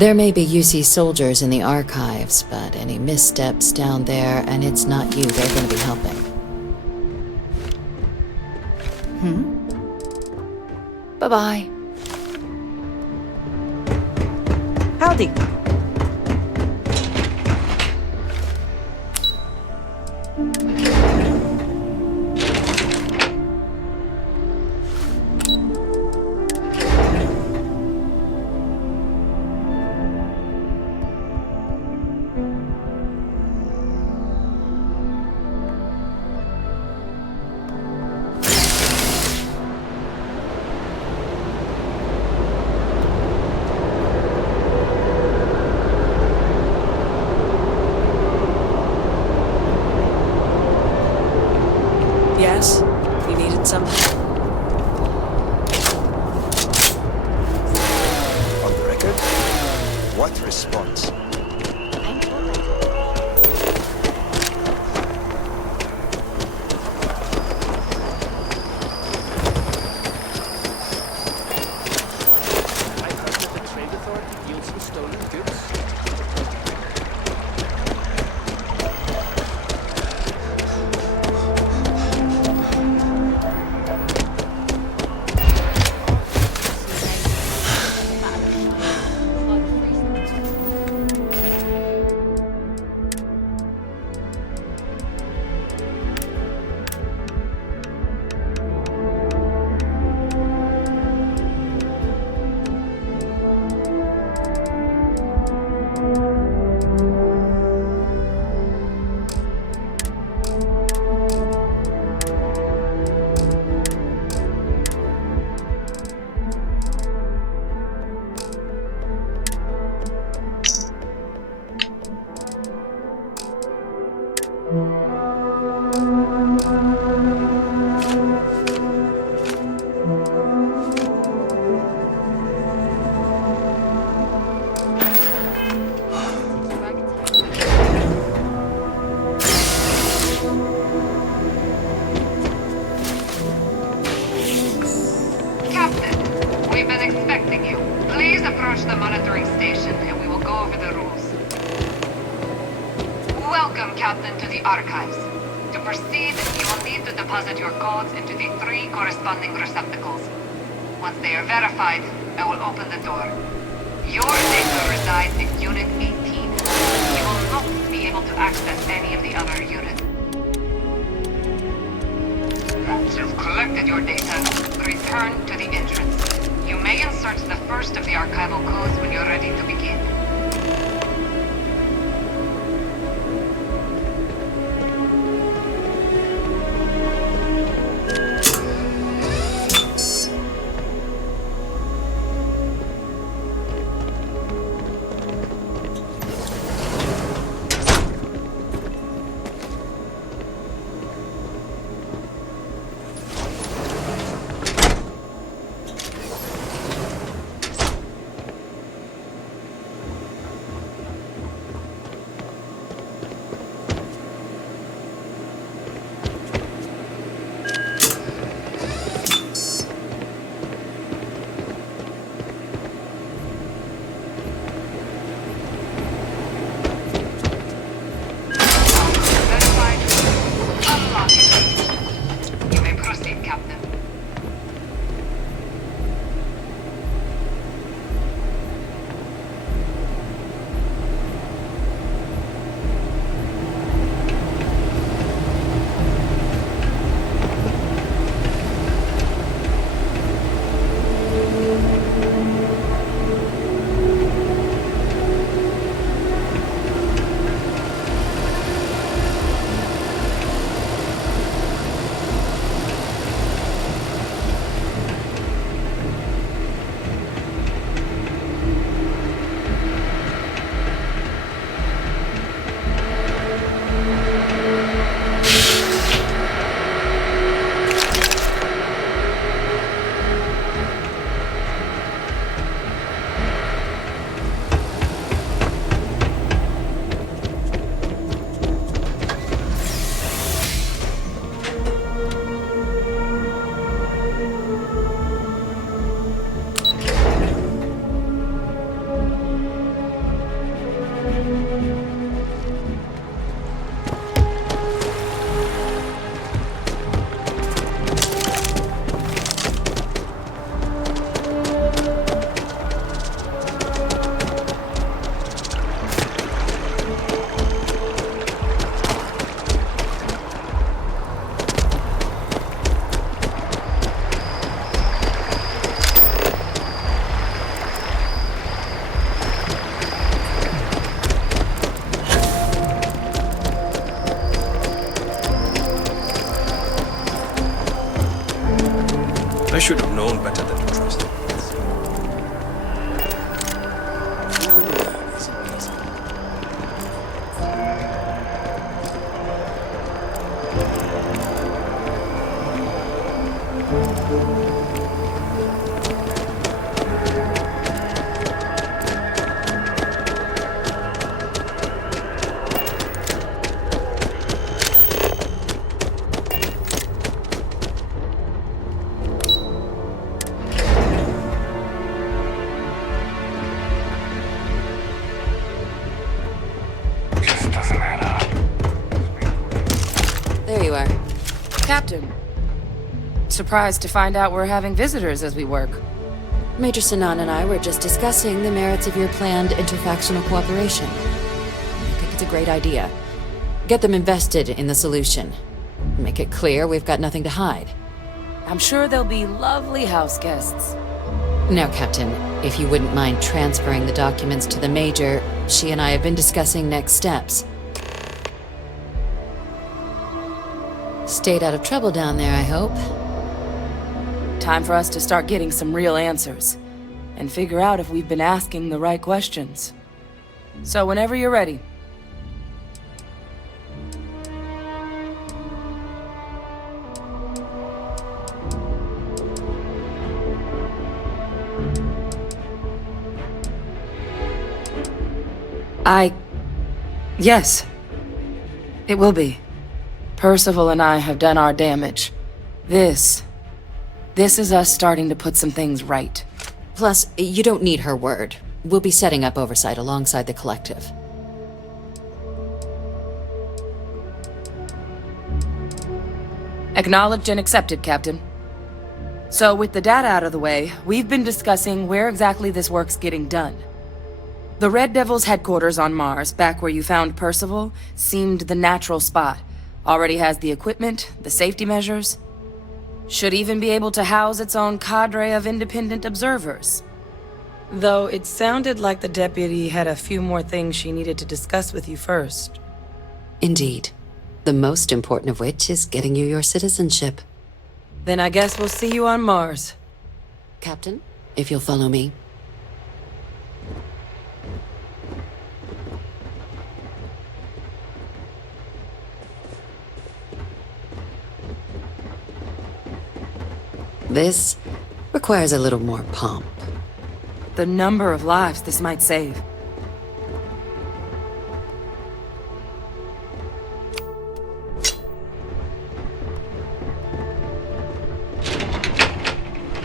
There may be UC soldiers in the archives, but any missteps down there, and it's not you they're gonna be helping. Bye-bye. Howdy. Yes? You needed something? On the record? What response? I heard that the Trade Authority deals with stolen goods. Captain, we've been expecting you. Please approach the monitoring station and we will go over the rules. Welcome, Captain, to the archives. To proceed, you will need to deposit your codes into the 3 corresponding receptacles. Once they are verified, I will open the door. Your data resides in Unit 18. You will not be able to access any of the other units. Once you've collected your data, return to the entrance. You may insert the first of the archival codes when you're ready to begin. should have known better than to trust him. There you are. Captain. Surprised to find out we're having visitors as we work. Major Sinan and I were just discussing the merits of your planned interfactional cooperation. I think it's a great idea. Get them invested in the solution. Make it clear we've got nothing to hide. I'm sure they'll be lovely house guests. Now, Captain, if you wouldn't mind transferring the documents to the Major, she and I have been discussing next steps. Stayed out of trouble down there, I hope. Time for us to start getting some real answers. And figure out if we've been asking the right questions. So whenever you're ready. Yes. It will be. Percival and I have done our damage. This is us starting to put some things right. Plus, you don't need her word. We'll be setting up oversight alongside the collective. Acknowledged and accepted, Captain. So with the data out of the way, we've been discussing where exactly this work's getting done. The Red Devil's headquarters on Mars, back where you found Percival, seemed the natural spot. Already has the equipment, the safety measures. Should even be able to house its own cadre of independent observers. Though it sounded like the deputy had a few more things she needed to discuss with you first. Indeed. The most important of which is getting you your citizenship. Then I guess we'll see you on Mars. Captain, if you'll follow me. This requires a little more pomp. The number of lives this might save.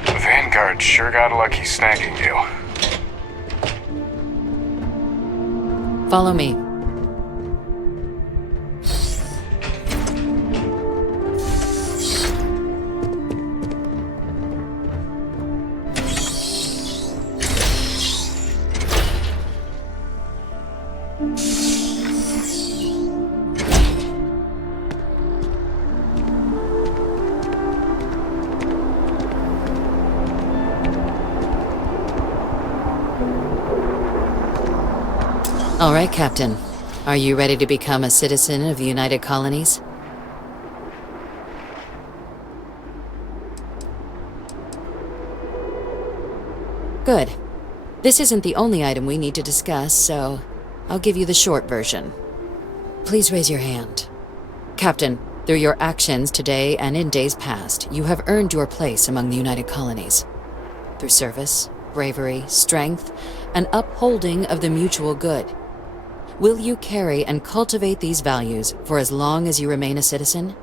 Vanguard sure got lucky snagging you. Follow me. All right, Captain. Are you ready to become a citizen of the United Colonies? Good. This isn't the only item we need to discuss, so I'll give you the short version. Please raise your hand. Captain, through your actions today and in days past, you have earned your place among the United Colonies. Through service, bravery, strength, and upholding of the mutual good. Will you carry and cultivate these values for as long as you remain a citizen?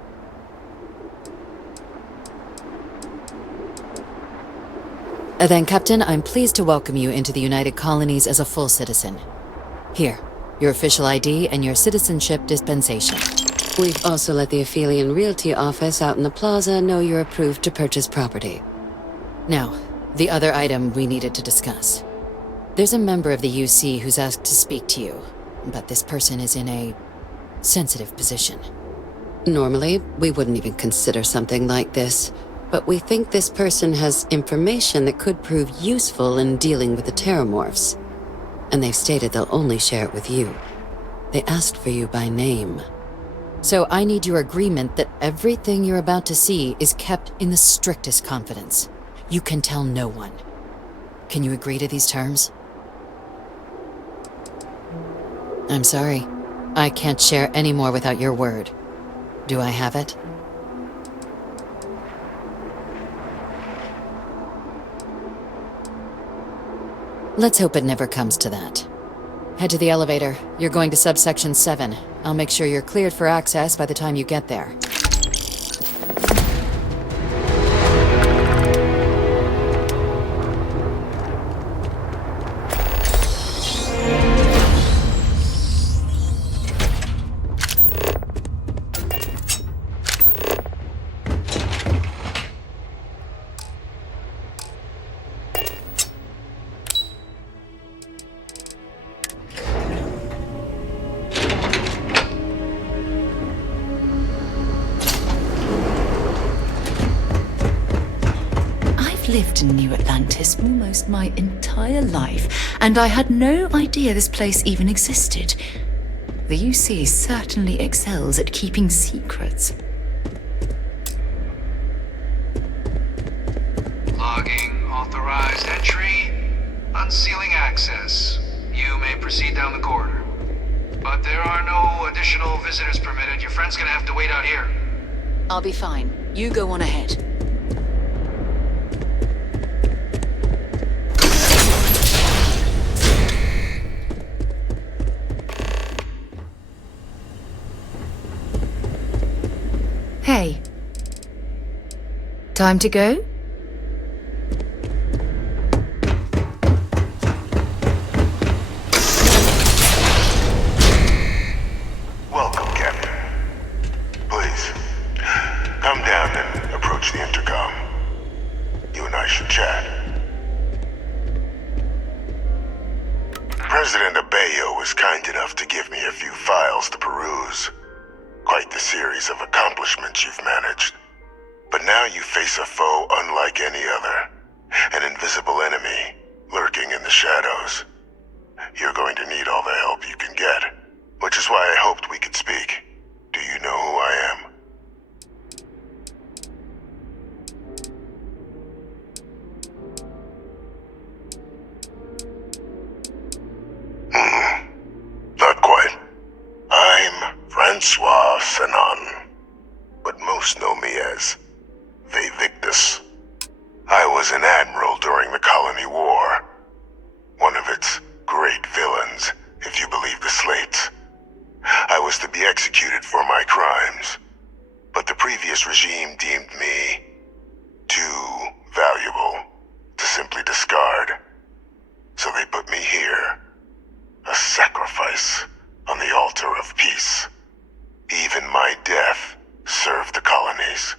Then, Captain, I'm pleased to welcome you into the United Colonies as a full citizen. Here, your official ID and your citizenship dispensation. We've also let the Aphelion Realty office out in the plaza know you're approved to purchase property. Now, the other item we needed to discuss. There's a member of the UC who's asked to speak to you, but this person is in a sensitive position. Normally, we wouldn't even consider something like this, but we think this person has information that could prove useful in dealing with the Terramorphs. And they've stated they'll only share it with you. They asked for you by name. So I need your agreement that everything you're about to see is kept in the strictest confidence. You can tell no one. Can you agree to these terms? I'm sorry. I can't share any more without your word. Do I have it? Let's hope it never comes to that. Head to the elevator. You're going to subsection 7. I'll make sure you're cleared for access by the time you get there. Lived in New Atlantis almost my entire life, and I had no idea this place even existed. The UC certainly excels at keeping secrets. Logging authorized entry, unsealing access. You may proceed down the corridor. But there are no additional visitors permitted. Your friend's gonna have to wait out here. I'll be fine. You go on ahead. Hey. Time to go? Welcome, Captain. Please, come down and approach the intercom. You and I should chat. President Abeyo was kind enough to give me a few files to peruse. Quite the series of accomplishments you've managed. But now you face a foe unlike any other. An invisible enemy, lurking in the shadows. You're going to need all the help you can get. Which is why I hoped we could speak. Do you know who I am? Not quite. I'm Francois Fanon, but most know me as Victus. I was an admiral during the Colony War. One of its great villains, if you believe the slates. I was to be executed for my crimes, but the previous regime deemed me too valuable to simply discard. So they put me here, a sacrifice on the altar of peace. Even my death served the colonies.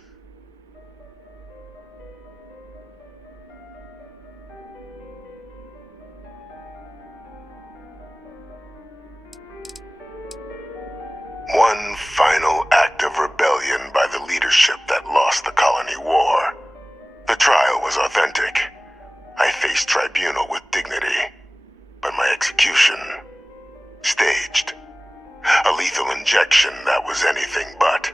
One final act of rebellion by the leadership that lost the Colony War. The trial was authentic. I faced tribunal with dignity, but my execution, staged. A lethal injection that was anything but.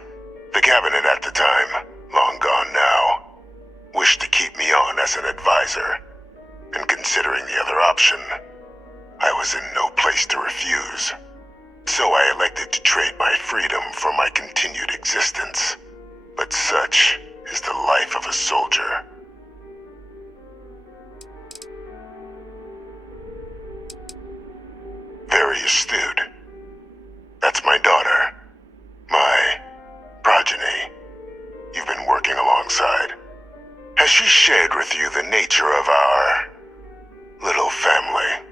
The cabinet at the time, long gone now, wished to keep me on as an advisor. And considering the other option, I was in no place to refuse. So I elected to trade my freedom for my continued existence. But such is the life of a soldier. Very astute. That's my daughter. My progeny. You've been working alongside. Has she shared with you the nature of our little family?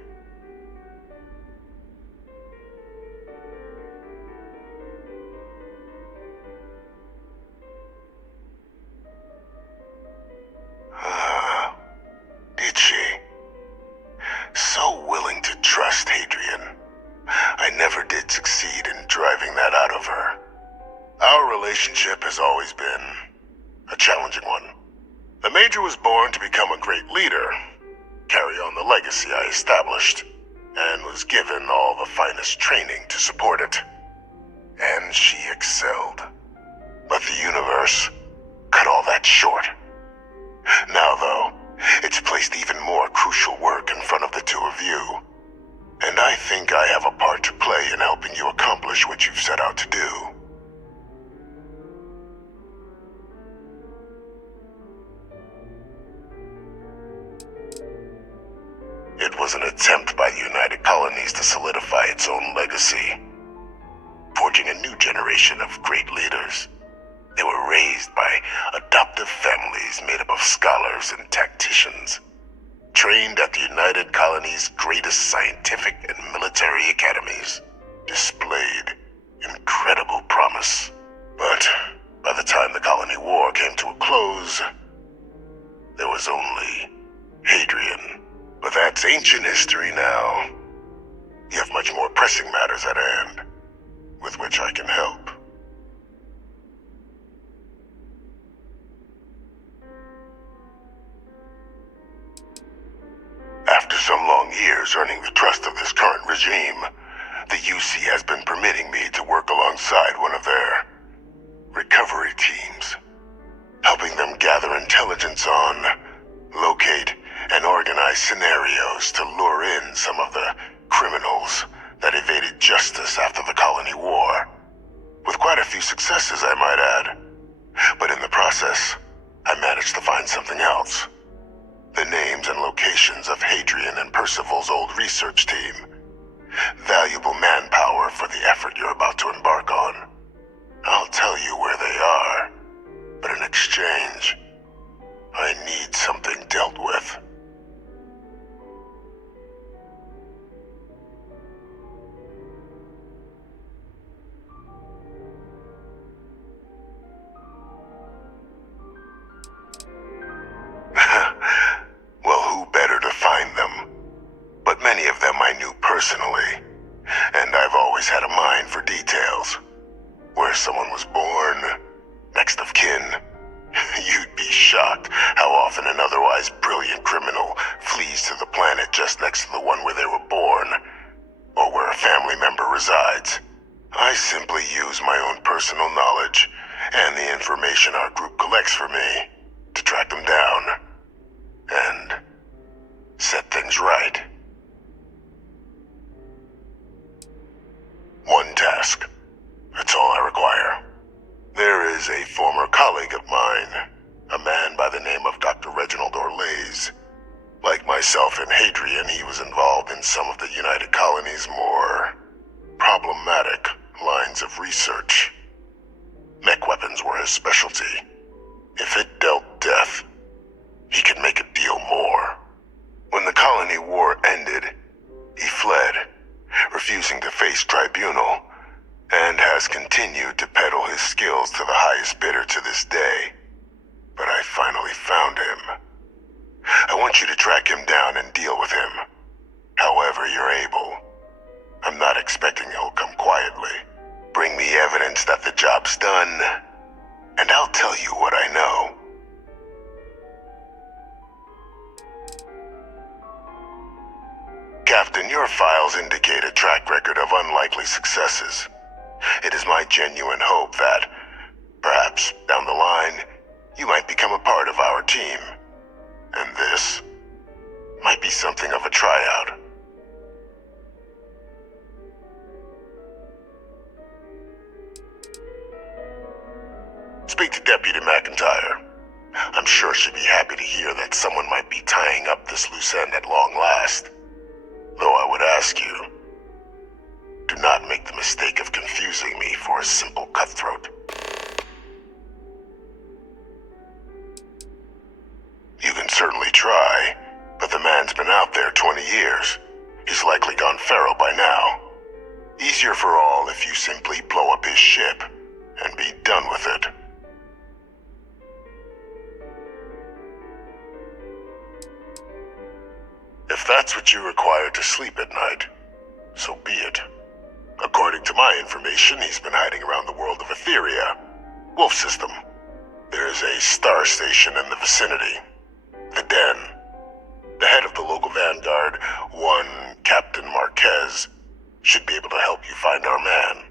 Did she? So willing to trust Hadrian. I never did succeed in driving that out of her. Our relationship has always been a challenging one. The Major was born to become a great leader, carry on the legacy I established, and was given all the finest training to support it. And she excelled. But the universe cut all that short. Now, though, placed even more crucial work in front of the two of you. And I think I have a part to play in helping you accomplish what you've set out to do. It was an attempt by the United Colonies to solidify its own legacy, forging a new generation of great leaders. They were raised by adoptive families made up of scholars and tacticians, trained at the United Colonies' greatest scientific and military academies, displayed incredible promise. But by the time the Colony War came to a close, there was only Hadrian. But that's ancient history now. You have much more pressing matters at hand, with which I can help. After some long years earning the trust of this current regime, the UC has been permitting me to work alongside one of their recovery teams, helping them gather intelligence on, locate, and organize scenarios to lure in some of the criminals that evaded justice after the Colony War. With quite a few successes, I might add. But in the process, I managed to find something else. The names and locations of Hadrian and Percival's old research team. Valuable manpower for the effort you're about to embark on. I'll tell you where they are, but in exchange, I need something dealt with. Well, who better to find them? But many of them I knew personally, and I've always had a mind for details. Where someone was born, next of kin. You'd be shocked how often an otherwise brilliant criminal flees to the planet just next to the one where they were born, or where a family member resides. I simply use my own personal knowledge and the information our group collects for me to track them down and set things right. One task. That's all I require. There is a former colleague of mine, a man by the name of Dr. Reginald Orlaise. Like myself and Hadrian, he was involved in some of the United Colonies' more problematic lines of research. Mech weapons were his specialty. If it dealt death, he could make a deal more. When the Colony War ended, he fled, refusing to face tribunal, and has continued to peddle his skills to the highest bidder to this day. But I finally found him. I want you to track him down and deal with him, however you're able. I'm not expecting he'll come quietly. Bring me evidence that the job's done, and I'll tell you what I know. Captain, your files indicate a track record of unlikely successes. It is my genuine hope that, perhaps down the line, you might become a part of our team. And this might be something of a tryout. Speak to Deputy McIntyre. I'm sure she'd be happy to hear that someone might be tying up this loose end at long last. Though I would ask you, do not make the mistake of confusing me for a simple cutthroat. You can certainly try, but the man's been out there 20 years. He's likely gone feral by now. Easier for all if you simply blow up his ship and be done with it. If that's what you require to sleep at night, so be it. According to my information, he's been hiding around the world of Etheria, Wolf System. There's a star station in the vicinity, the Den. The head of the local vanguard, one Captain Marquez, should be able to help you find our man.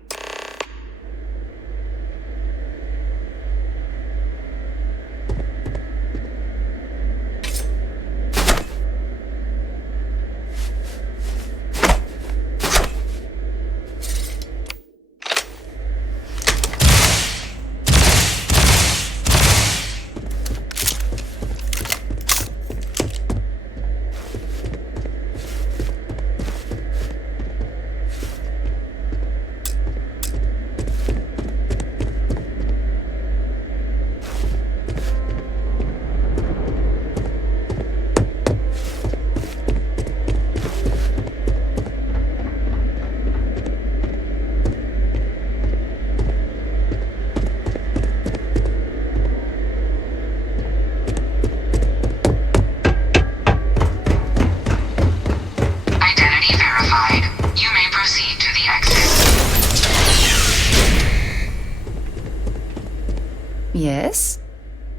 Yes?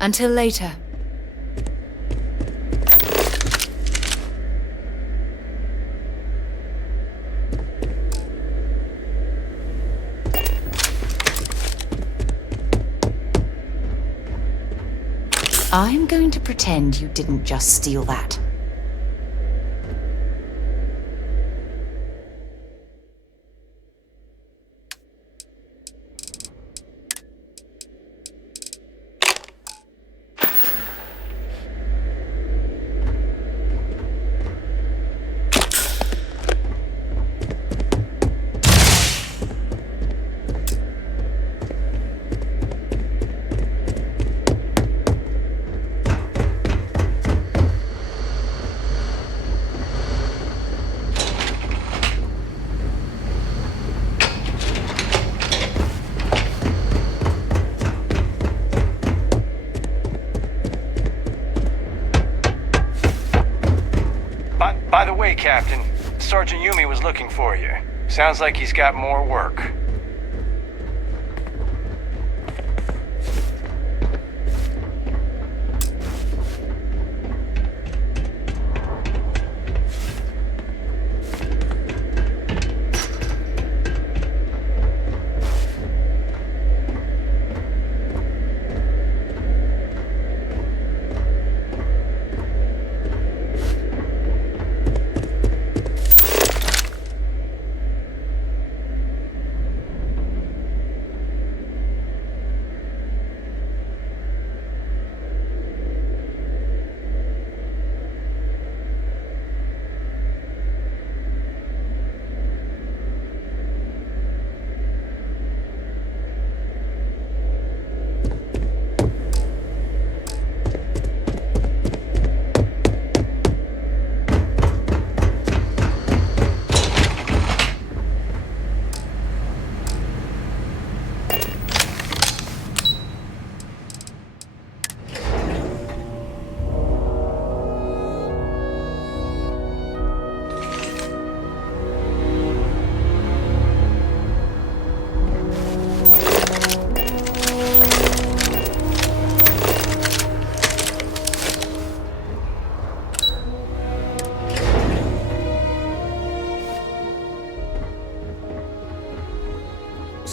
Until later. I'm going to pretend you didn't just steal that. By the way, Captain, Sergeant Yumi was looking for you. Sounds like he's got more work.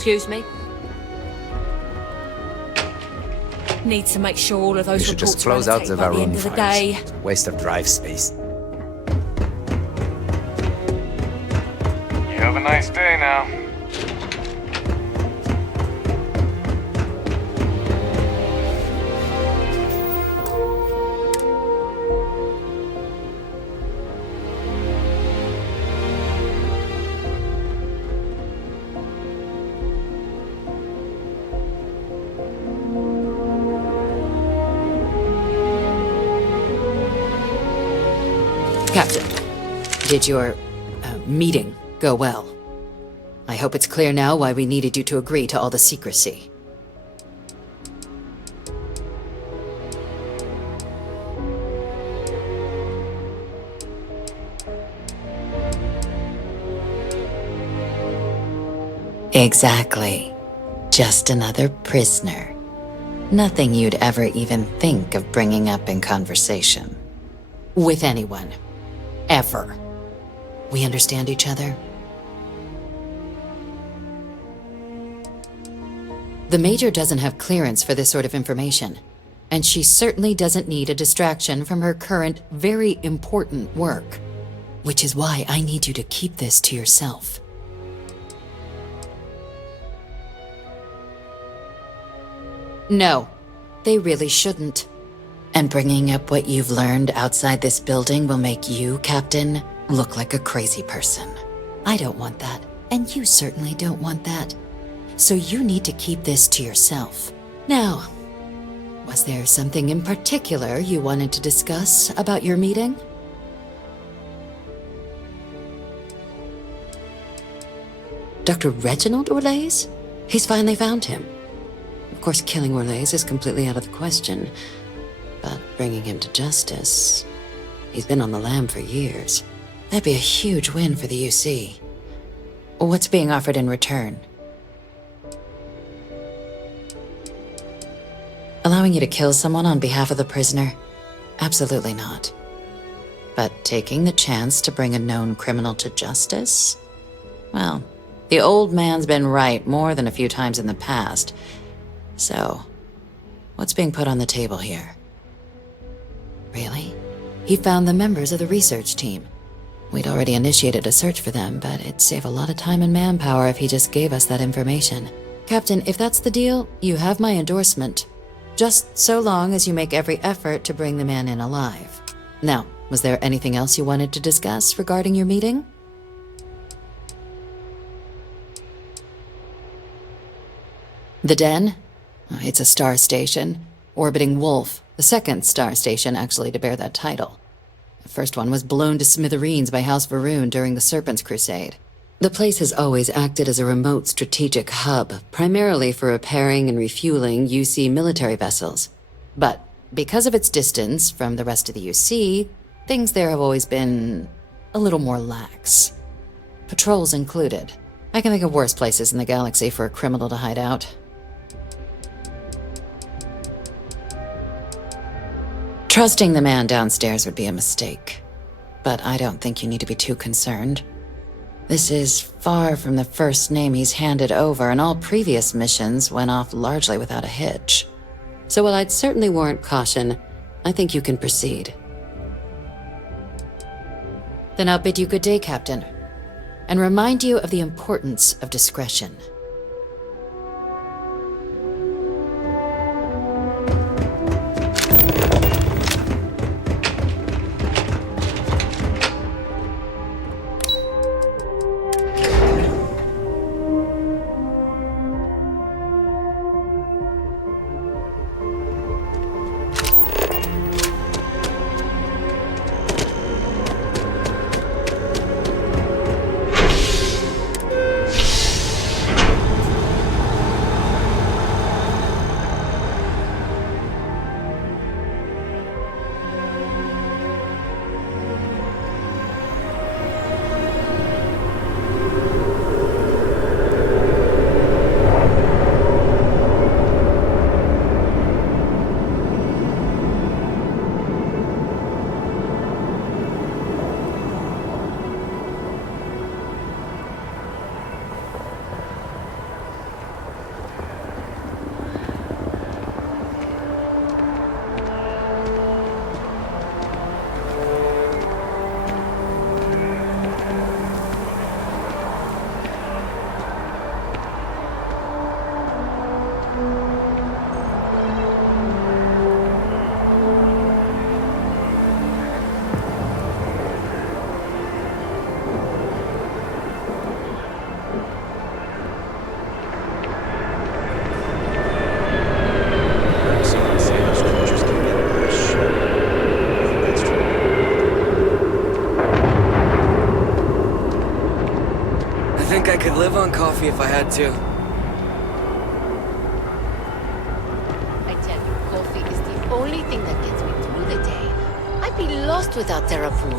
Excuse me? Need to make sure all of those We should just reports are close out the annotated by the Varun end of the files. day. Waste of drive space. You have a nice day now. Captain, did your meeting go well? I hope it's clear now why we needed you to agree to all the secrecy. Exactly. Just another prisoner. Nothing you'd ever even think of bringing up in conversation. With anyone. Ever. We understand each other? The Major doesn't have clearance for this sort of information, and she certainly doesn't need a distraction from her current, very important work. Which is why I need you to keep this to yourself. No, they really shouldn't. And bringing up what you've learned outside this building will make you, Captain, look like a crazy person. I don't want that, and you certainly don't want that. So you need to keep this to yourself. Now, was there something in particular you wanted to discuss about your meeting? Dr. Reginald Orlaise? He's finally found him. Of course, killing Orlaise is completely out of the question. But bringing him to justice... He's been on the lam for years. That'd be a huge win for the UC. What's being offered in return? allowing you to kill someone on behalf of the prisoner? Absolutely not. But taking the chance to bring a known criminal to justice? Well, the old man's been right more than a few times in the past. So, what's being put on the table here? Really? He found the members of the research team. We'd already initiated a search for them, but it'd save a lot of time and manpower if he just gave us that information. Captain, if that's the deal, you have my endorsement. Just so long as you make every effort to bring the man in alive. Now, was there anything else you wanted to discuss regarding your meeting? The Den? It's a star station. Orbiting Wolf, the second star station actually to bear that title. The first one was blown to smithereens by House Varun during the Serpent's Crusade. The place has always acted as a remote strategic hub, primarily for repairing and refueling UC military vessels. But because of its distance from the rest of the UC, things there have always been a little more lax. Patrols included. I can think of worse places in the galaxy for a criminal to hide out. Trusting the man downstairs would be a mistake, but I don't think you need to be too concerned. This is far from the first name he's handed over, and all previous missions went off largely without a hitch. So while I'd certainly warrant caution, I think you can proceed. Then I'll bid you good day, Captain, and remind you of the importance of discretion. I could live on coffee if I had to. I tell you, coffee is the only thing that gets me through the day. I'd be lost without their approval.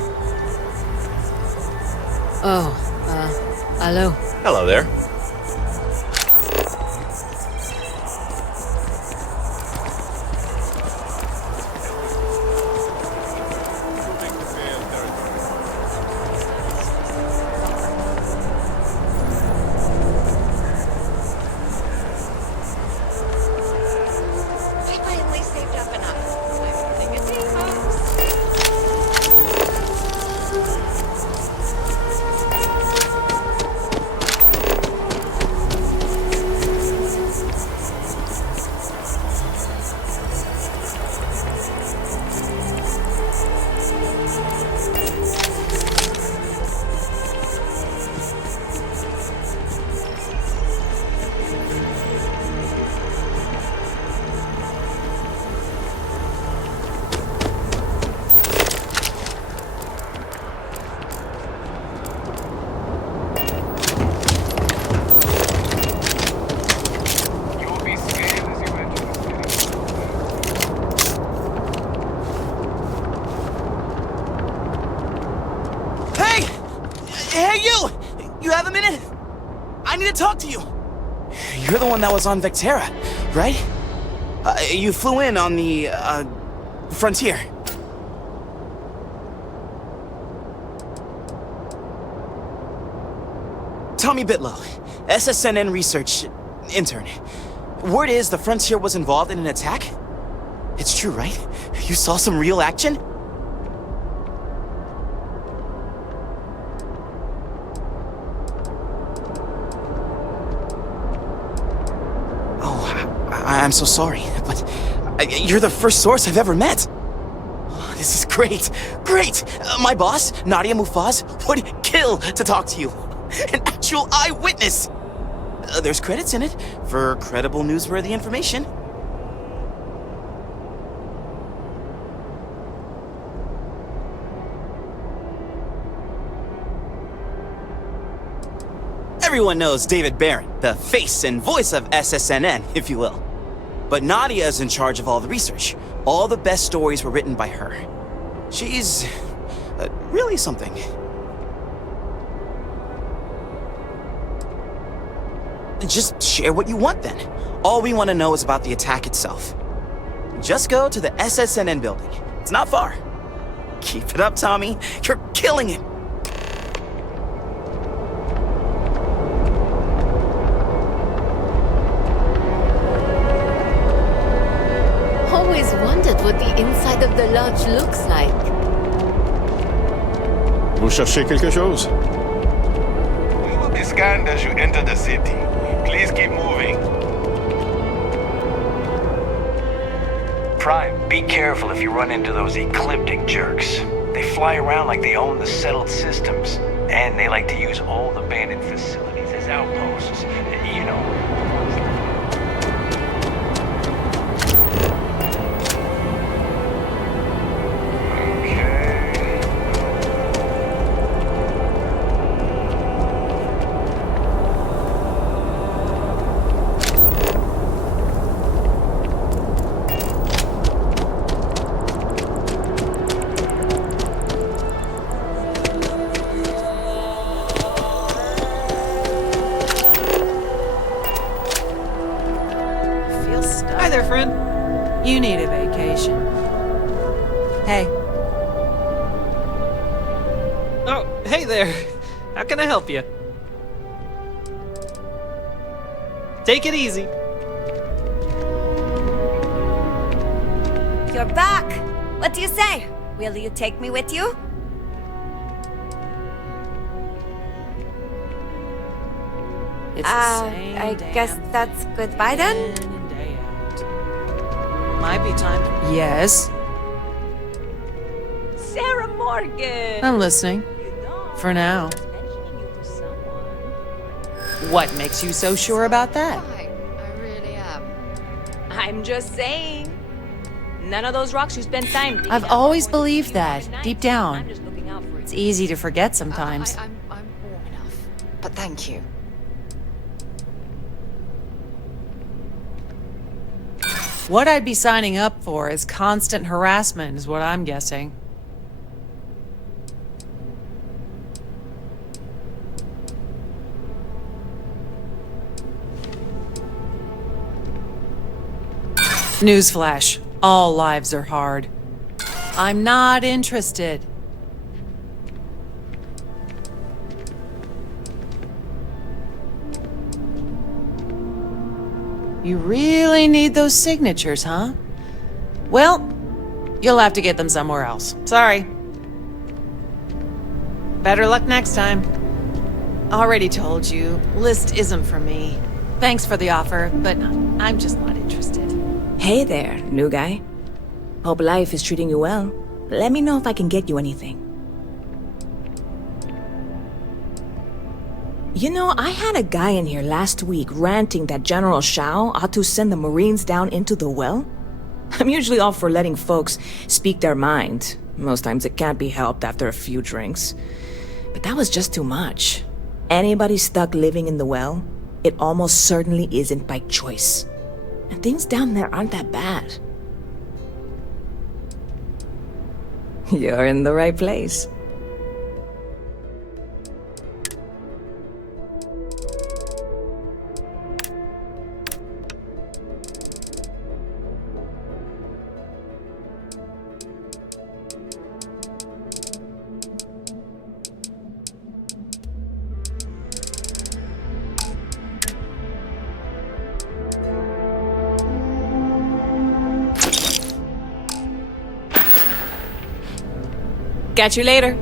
Hello. Hello there. Talk to you. You're the one that was on Vectera, right? You flew in on the, frontier. Tommy Bitlow, SSNN research intern. Word is the Frontier was involved in an attack? It's true, right? You saw some real action? Oh, I'm so sorry, but you're the first source I've ever met. This is great, great! My boss, Nadia Mufaz, would kill to talk to you. An actual eyewitness! There's credits in it for credible, newsworthy information. Everyone knows David Barron, the face and voice of SSNN, if you will. But Nadia is in charge of all the research. All the best stories were written by her. She's really something. Just share what you want then. All we want to know is about the attack itself. Just go to the SSNN building. It's not far. Keep it up, Tommy. You're killing it. Always wondered what the inside of the lodge looks like. Vous cherchez quelque chose? You will be scanned as you enter the city. Please keep moving. Prime, be careful if you run into those ecliptic jerks. They fly around like they own the settled systems, and they like to use old abandoned facilities as outposts. You know. Hi there, friend. You need a vacation. Hey. Oh, hey there. How can I help you? Take it easy. You're back. What do you say? Will you take me with you? It's the same I damn guess that's goodbye then? Might be time. Yes. Sarah Morgan! I'm listening. For now. What makes you so sure about that? I really am. I'm just saying. None of those rocks you spend time digging I've up always are more than believed a few that, hard deep nights. down. I'm just looking out for It's easy to forget sometimes. I'm warm enough. But thank you. What I'd be signing up for is constant harassment, is what I'm guessing. Newsflash. All lives are hard. I'm not interested. You really need those signatures, huh? Well, you'll have to get them somewhere else. Sorry. Better luck next time. Already told you, list isn't for me. Thanks for the offer, but I'm just not interested. Hey there, new guy. Hope life is treating you well. Let me know if I can get you anything. You know, I had a guy in here last week ranting that General Shao ought to send the Marines down into the well. I'm usually all for letting folks speak their mind. Most times it can't be helped after a few drinks. But that was just too much. Anybody stuck living in the well, it almost certainly isn't by choice. And things down there aren't that bad. You're in the right place. Catch you later.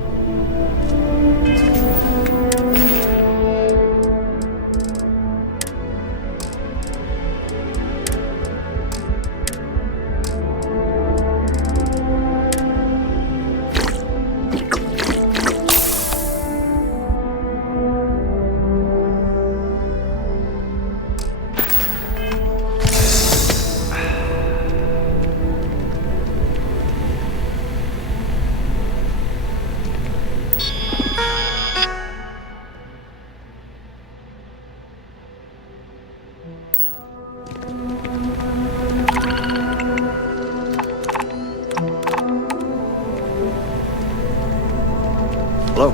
Hello.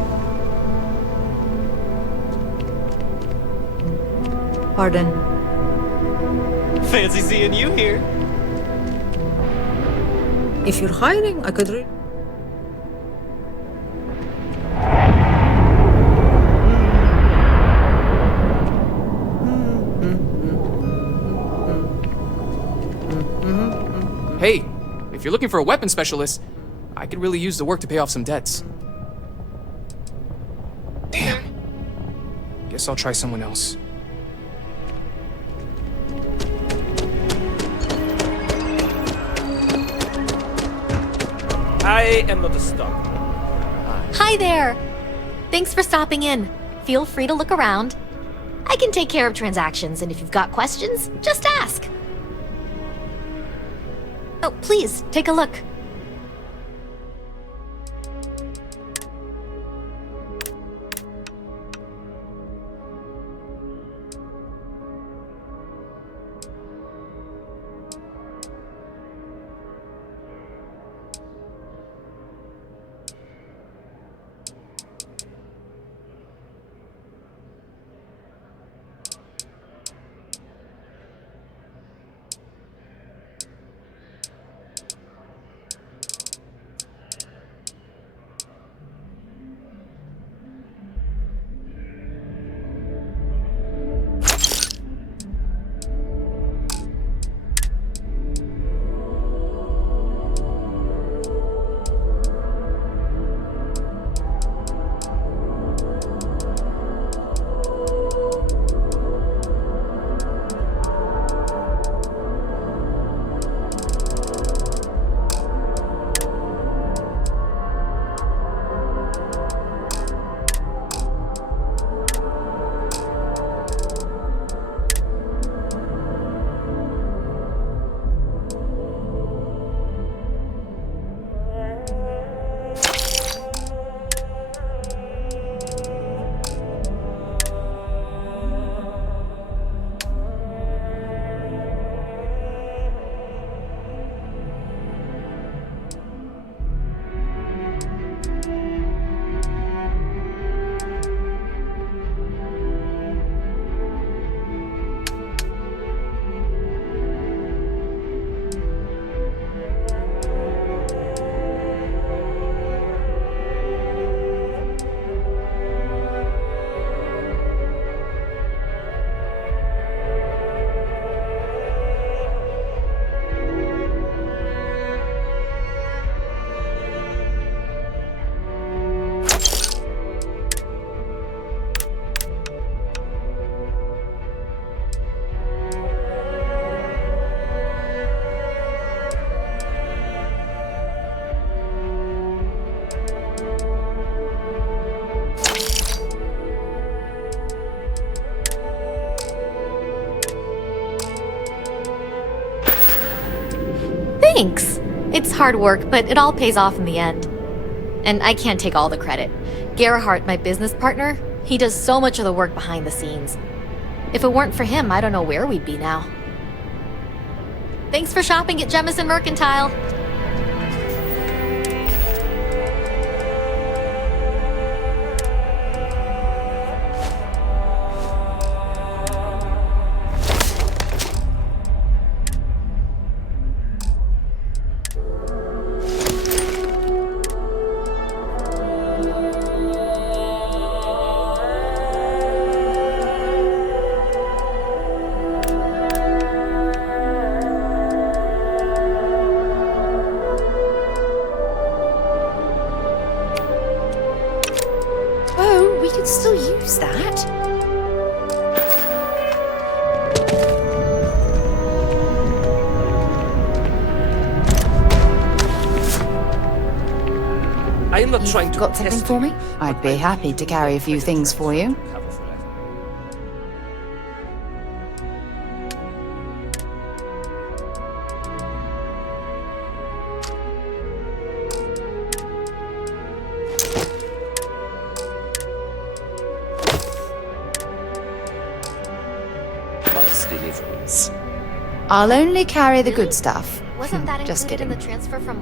Pardon. Fancy seeing you here. If you're hiring, I could Hey, if you're looking for a weapon specialist, I could really use the work to pay off some debts. Damn. Guess I'll try someone else. I am not a stalker. Hi there! Thanks for stopping in. Feel free to look around. I can take care of transactions, and if you've got questions, just ask. Oh, please, take a look. Thanks! It's hard work, but it all pays off in the end. And I can't take all the credit. Gerhardt, my business partner, he does so much of the work behind the scenes. If it weren't for him, I don't know where we'd be now. Thanks for shopping at Jemison Mercantile! could still use that. I am not trying to. Got something for me? I'd be happy to carry a few things for you. Deliverance. I'll only carry the good stuff. Wasn't that Just included in kidding. the transfer from...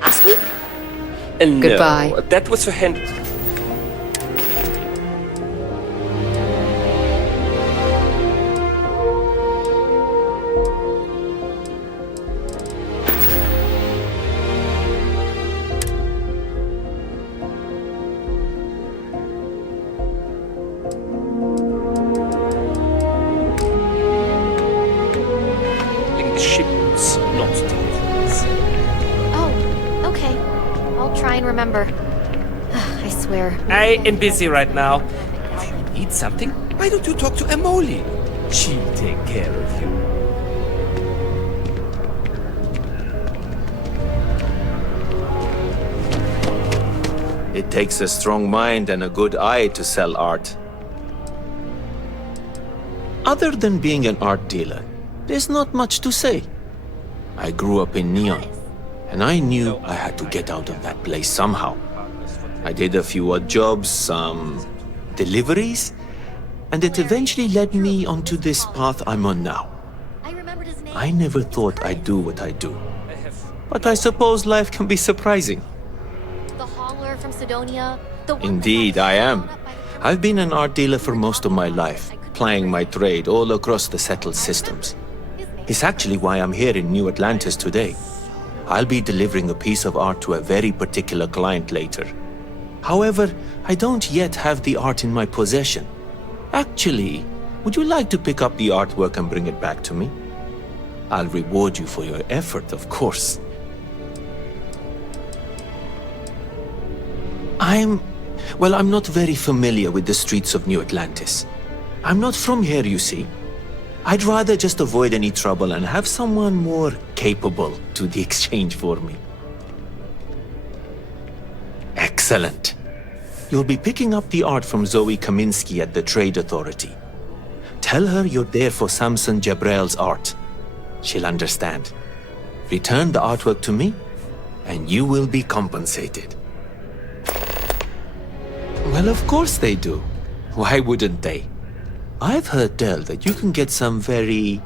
Last week? Goodbye. No, that was for hand. Shipments, not deliverance. Oh, okay. I'll try and remember. I swear. I am busy right now. If you need something, why don't you talk to Emoli? She'll take care of you. It takes a strong mind and a good eye to sell art. Other than being an art dealer, there's not much to say. I grew up in Neon, and I knew I had to get out of that place somehow. I did a few odd jobs, some deliveries, and it eventually led me onto this path I'm on now. I never thought I'd do what I do. But I suppose life can be surprising. The hauler from Sidonia. Indeed, I am. I've been an art dealer for most of my life, plying my trade all across the settled systems. It's actually why I'm here in New Atlantis today. I'll be delivering a piece of art to a very particular client later. However, I don't yet have the art in my possession. Actually, would you like to pick up the artwork and bring it back to me? I'll reward you for your effort, of course. I'm not very familiar with the streets of New Atlantis. I'm not from here, you see. I'd rather just avoid any trouble and have someone more capable do the exchange for me. Excellent. You'll be picking up the art from Zoe Kaminsky at the Trade Authority. Tell her you're there for Samson Jabrel's art. She'll understand. Return the artwork to me, and you will be compensated. Well, of course they do. Why wouldn't they? I've heard tell that you can get some very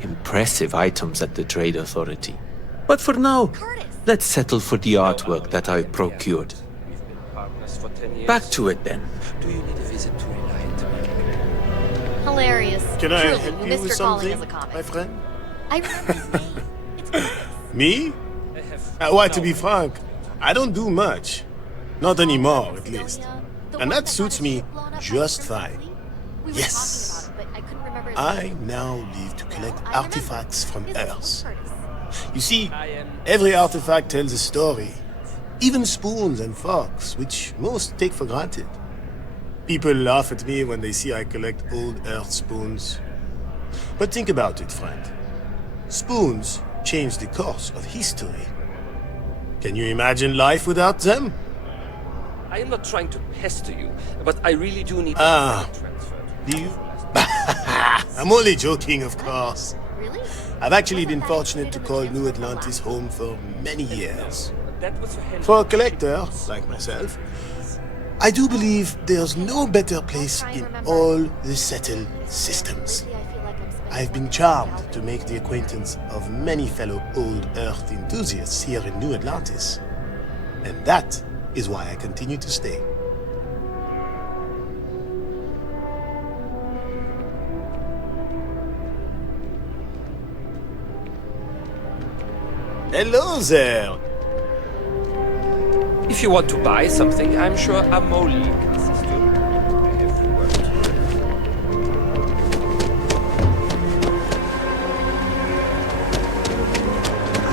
impressive items at the Trade Authority. But for now, let's settle for the artwork that I've procured. Back to it then. Do you need a visit to Reliant? Hilarious. Can I Truly, help you you missed with your calling something, as a comic. my friend? I remember his name. It's Curtis. Me? Why, to be frank, I don't do much. Not anymore, at least. And that suits me just fine. Yes. I now live to collect artifacts from Earth. You see, every artifact tells a story. Even spoons and forks, which most take for granted. People laugh at me when they see I collect old Earth spoons. But think about it, friend. Spoons change the course of history. Can you imagine life without them? I am not trying to pester you, but I really do need Ah, transferred. do you? I'm only joking, of course. Really? I've actually been fortunate to call New Atlantis home for many years. For a collector, like myself, I do believe there's no better place in all the settled systems. I've been charmed to make the acquaintance of many fellow old Earth enthusiasts here in New Atlantis. And that is why I continue to stay. Hello there! If you want to buy something, I'm sure Amoli can assist you. I have worked here.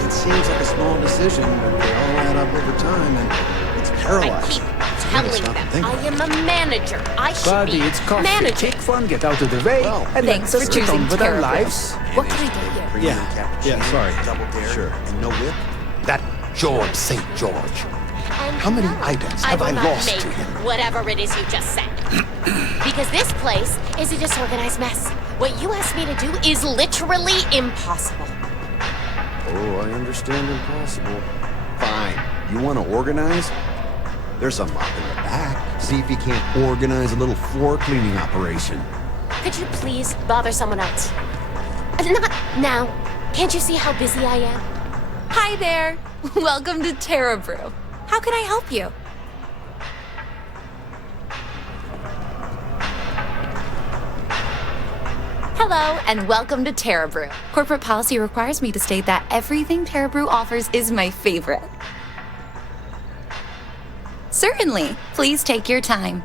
It seems like a small decision, but they all add up over time, and it's paralyzing. Telling them I am a manager. I should Buddy, be it's coffee. managing. Take one, get out of the way, and thanks let's for get on choosing with our Terra. lives. What can I do here? Yeah, sorry. Double dare. Sure. And no whip? That George St. George. How many items have I will not lost make to him? whatever it is you just said. Because this place is a disorganized mess. What you asked me to do is literally impossible. Oh, I understand impossible. Fine. You want to organize? There's a mop in the back. See if you can't organize a little floor cleaning operation. Could you please bother someone else? Not now. Can't you see how busy I am? Hi there. Welcome to Terra Brew. How can I help you? Hello, and welcome to Terra Brew. Corporate policy requires me to state that everything Terra Brew offers is my favorite. Certainly. Please take your time.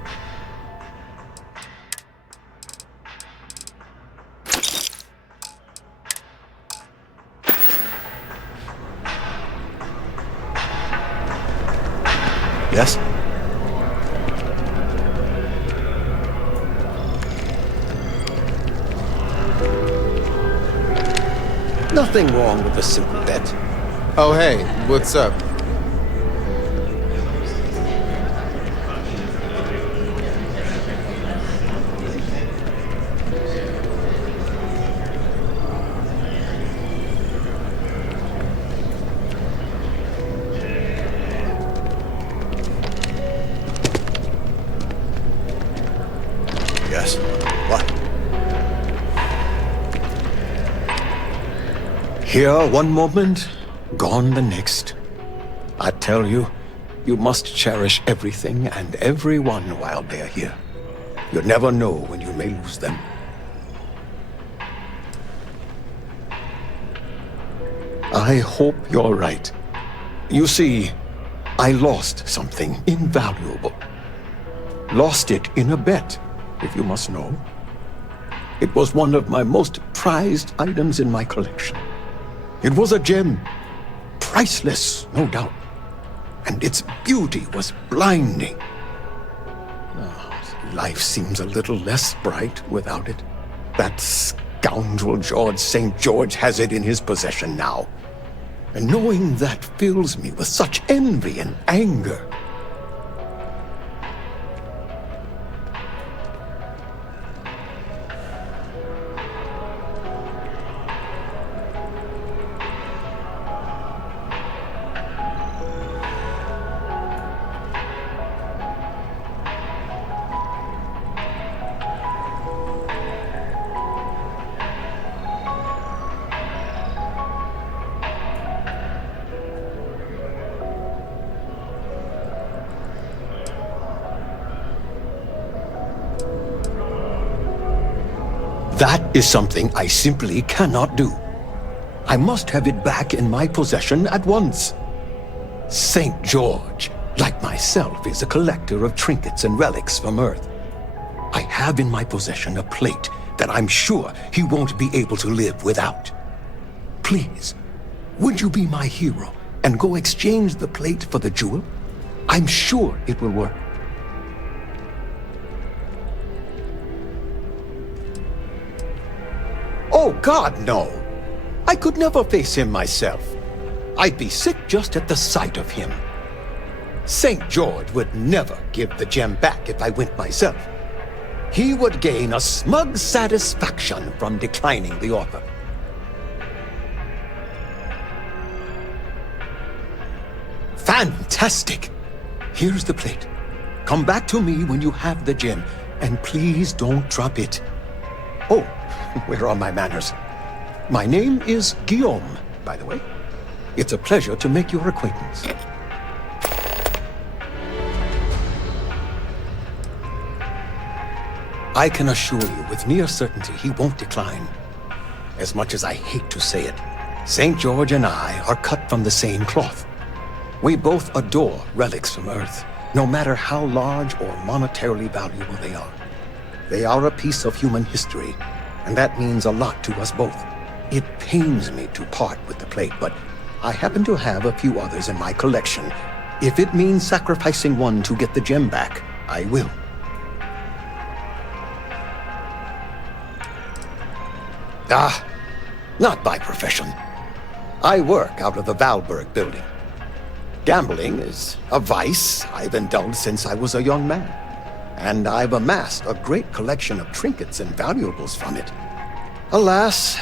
Yes? Nothing wrong with a simple bet. Oh, hey, what's up? Yes? What? Here one moment, gone the next. I tell you, you must cherish everything and everyone while they're here. You never know when you may lose them. I hope you're right. You see, I lost something invaluable. Lost it in a bet, if you must know. It was one of my most prized items in my collection. It was a gem, priceless, no doubt, and its beauty was blinding. Life seems a little less bright without it. That scoundrel George St. George has it in his possession now. And knowing that fills me with such envy and anger. That is something I simply cannot do. I must have it back in my possession at once. St. George, like myself, is a collector of trinkets and relics from Earth. I have in my possession a plate that I'm sure he won't be able to live without. Please, would you be my hero and go exchange the plate for the jewel? I'm sure it will work. Oh, God, no. I could never face him myself. I'd be sick just at the sight of him. St. George would never give the gem back if I went myself. he would gain a smug satisfaction from declining the offer. Fantastic! Here's the plate. Come back to me when you have the gem, and please don't drop it. Oh, where are my manners? My name is Guillaume, by the way. It's a pleasure to make your acquaintance. I can assure you with near certainty he won't decline. As much as I hate to say it, St. George and I are cut from the same cloth. We both adore relics from Earth, no matter how large or monetarily valuable they are. They are a piece of human history, and that means a lot to us both. It pains me to part with the plate, but I happen to have a few others in my collection. If it means sacrificing one to get the gem back, I will. Ah, not by profession. I work out of the Valberg building. Gambling is a vice I've indulged since I was a young man, and I've amassed a great collection of trinkets and valuables from it. Alas,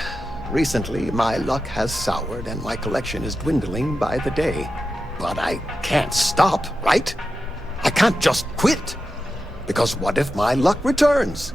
recently my luck has soured and my collection is dwindling by the day. But I can't stop, right? I can't just quit, because what if my luck returns?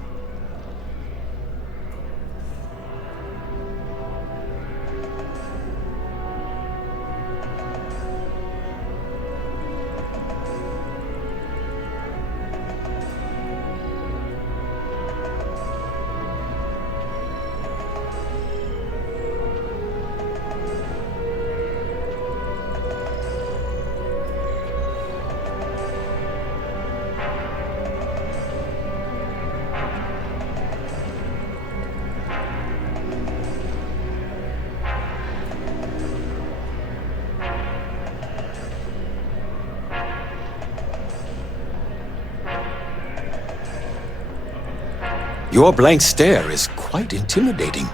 Your blank stare is quite intimidating.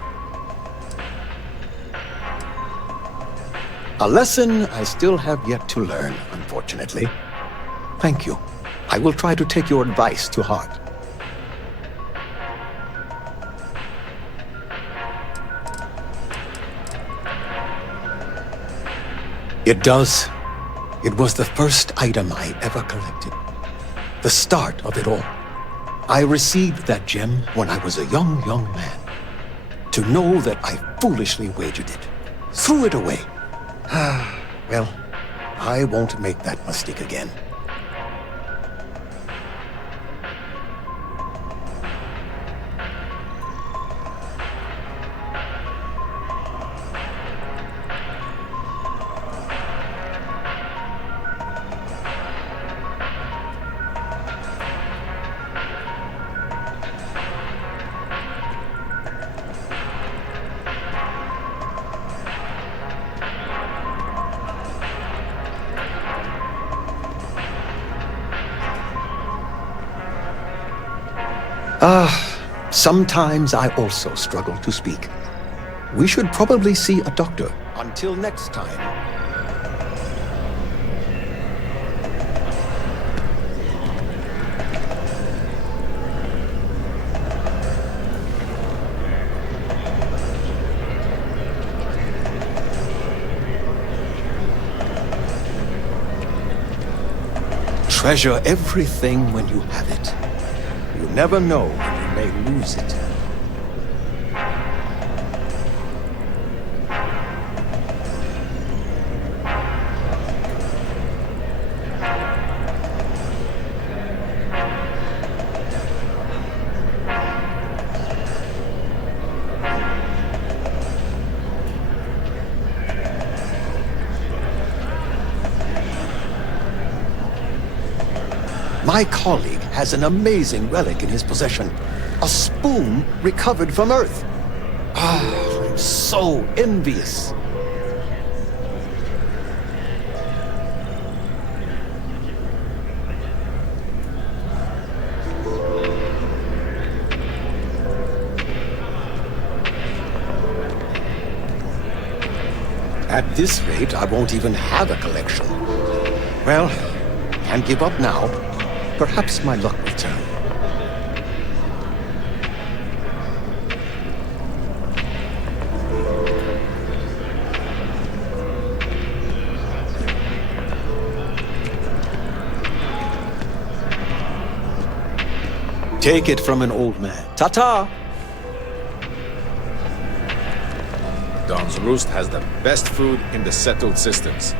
A lesson I still have yet to learn, unfortunately. Thank you. I will try to take your advice to heart. It does. It was the first item I ever collected. The start of it all. I received that gem when I was a young man. To know that I foolishly wagered it, threw it away. Well, I won't make that mistake again. Sometimes I also struggle to speak. We should probably see a doctor. Until next time. Treasure everything when you have it. You never know when you may lose it. My colleague has an amazing relic in his possession. A spoon recovered from Earth. I'm so envious. At this rate, I won't even have a collection. Well, can't give up now. Perhaps my luck will turn. Take it from an old man. Ta-ta! Don's Roost has the best food in the settled systems.